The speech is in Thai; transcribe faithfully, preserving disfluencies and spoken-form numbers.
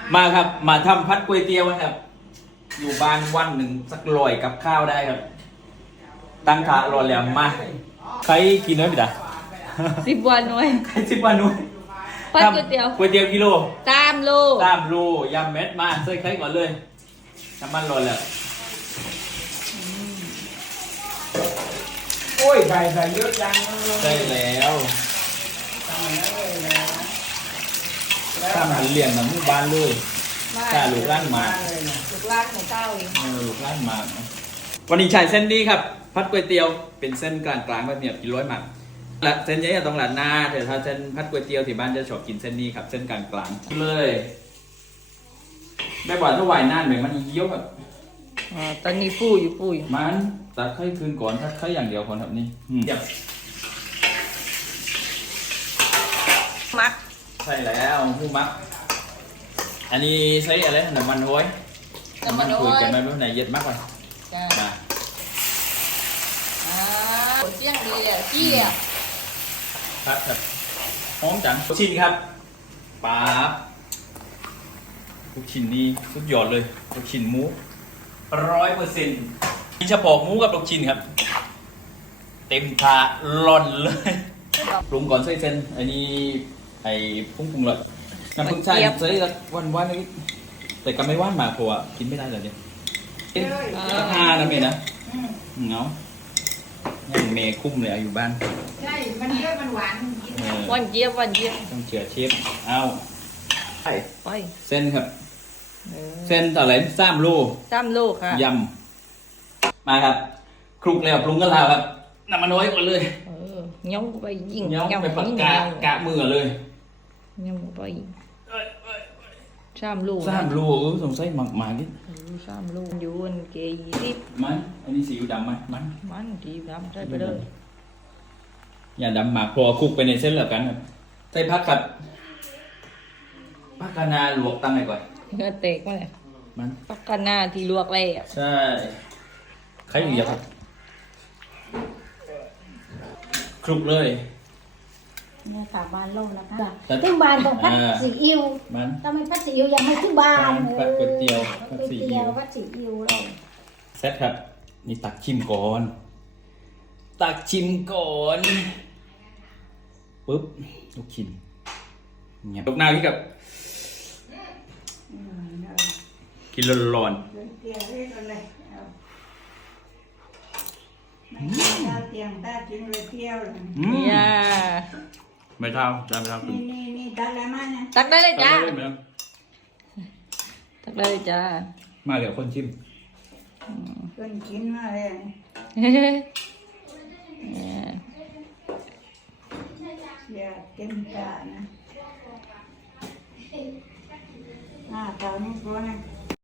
มาครับมาทำพัดก๋วยเตี๋ยวครับอยู่บ้านวันหนึ่งสักลอยกับข้าวได้ครับตั้งถาดรอแล้วมาใครกินน้อยพี่ดาสิบวันหน่อยใครสิบวันนู้นพัดก๋วยเตี๋ยวก๋วยเตี๋ยวกิโลตามโลตามโลยำเม็ดมาใส่ไข่ก่อนเลยน้ำมันร้อนแล้วโอ้ยใส่ใส่เยอะจังใส่แล้วทำอย่างนั้นเลยนะข้ามหันเลี้ยงน้ำหมู่บ้านเลยถ้าลูกร้านมาเลยนะลูกร้านของเจ้าเองเออลูกร้านมาวันนี้ใช้เส้นนี้ครับพัดก๋วยเตี๋ยวเป็นเส้นกลางๆแบบเนี้ยกินร้อยหมักและเส้นใหญ่ต้องหลานหน้าแต่ถ้าเส้นพัดก๋วยเตี๋ยวที่บ้านจะชอบกินเส้นนี้ครับเส้นกลางๆเลยแม่บอกถ้าไหวหน้าเหมือนมันเยี่ยวแบบอ่าตอนนี้ฟูอยู่ฟูอยู่มันตัดไข่คืนก่อนตัดไข่อย่างเดียวคนแบบนี้เดี๋ยวมักใช่แล้วผู้มักอันนี้ใช้อะไรน้ำมันห้อยน้ำมันโอ้คุยยกันไหมเมื่อไหร่เย็ดมากไปจ้ามาอ่าผลเจียงดีอ่ะเจี้ยครับครับหอมจังลูกชิ้นครับป๊าบลูกชิ้นนี่สุดยอดเลยลูกชิ้นหมูร้อยเปอร์เซ็นต์มีเฉพาะหมูกับลูกชิ้นครับ เต็มถาหล่อนเลยปรุงก่อนใส่เส้นอันนี้ไอ้พุ่งปรุงเลยน้ำผึ้งใช่ใส่ละวันวันนี้แต่ก็ไม่ว่านมากเพราะว่ากินไม่ได้เลยเนี่ยราคานะเมย์นะเงายังเมย์คุ้มเลยอยู่บ้านใช่ มันเยอะมันหวานกินเออวันเจี๊ยบวันเจี๊ยบต้องเชื่อเชฟเอาไปไปเส้นครับเออเส้นต่อไหลสามโลตามโลค่ะยำมาครับคลุกแล้วปรุงก็ลาวครับน้ำมันน้อยก่อนเลยเออย่องไปยิงเนี้ยไปปักยิงกะกะมือเลยย่องไปสามโลสามโลเออสงสัยหมักหมาดิเออสามโลอยู่อันเกยี่สิบมันอันนี้สีอิ๊วดำไหมมันมันดีน้ำใส่ไปเลยอย่าดำหมากพอคลุกไปในเส้นแล้วกันครับใส่ผักครับผักกะนาลวกตั้งไหนก่อนเนื้อเตกมาเลยมันปักกันหน้าที่ลวกแล้วใช่ใครอยู่เยอะครับคลุกเลยเนี่ยสาบานโลกนะคะแต่ซึ่งบานต้องพัดอ่าสีอิ๊วมันถ้าไม่พัดสีอิ๊วยังไม่ถึงบานพัดก๋วยเตี๋ยวพัดก๋วยซีอิ๊เตี๋ยววพัดสีอิ๊วเราเซตครับนี่ตักชิมก่อน ตักชิมก่อนปุ๊บลูกชิ้นเงียบลูกหน้าพี่กับกินร้อนก๋วยเตี๋ยวเรียกอะไรเอาไม่กินข้าวเตียงถ้ากินก๋วยเตี๋ยวเลยๆอืมเนี่ยไม่เท่าจานไม่เท่านี่นี่นี่ตักอะไรมาเนี่ยตักได้เลยจ้าเอเลยไหมครับตักได้เลยจ้ามาเดี๋ยวคนชิมคนกินมาเลยเนี่ยอย่าเต็มตานะอ่าตอนนี้กูนะ